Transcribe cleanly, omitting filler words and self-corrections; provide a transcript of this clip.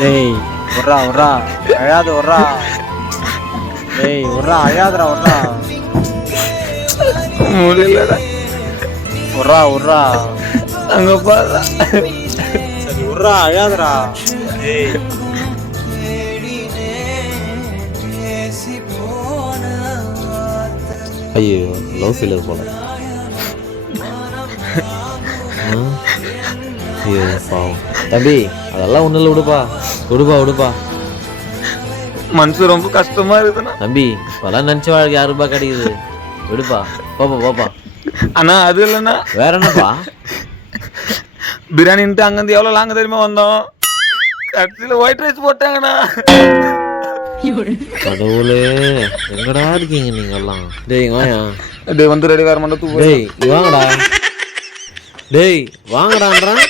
டேய் உர்றா அழாத உர்றா. டேய் உர்றா அழாதடா உர்றா. முடியலடா. உர்றா அங்க பாரு. சரி உர்றா அழாதடா. டேய் ஐயோ லவ் ஃபீலர் போல. ஐயோ பாவம் தம்பி, அதெல்லாம் ஒன்றும் இல்லை, விடுப்பா. மனசு ரொம்ப கஷ்டமா இருக்குதுண்ணா. தம்பி இப்பெல்லாம் நினச்ச வாழ்க்கை 6 ரூபாய் கிடைக்குது, விடுப்பா. போப்பா. அண்ணா அது இல்லைண்ணா, வேற என்னப்பா? பிரியாணின்ட்டு அங்கேருந்து எவ்வளோ லாங்க தெரியுமா வந்தோம், கடைசியில் ஒயிட் ரைஸ் போட்டாங்கண்ணா. கடவுளே, எங்கடா இருக்கீங்க நீங்க எல்லாம்? டேய் வாயா. டேய் வந்து ரெடி வேற மண்டபத்துக்கு டேய் வாங்கடா. டேய் வாங்கடான்றான்.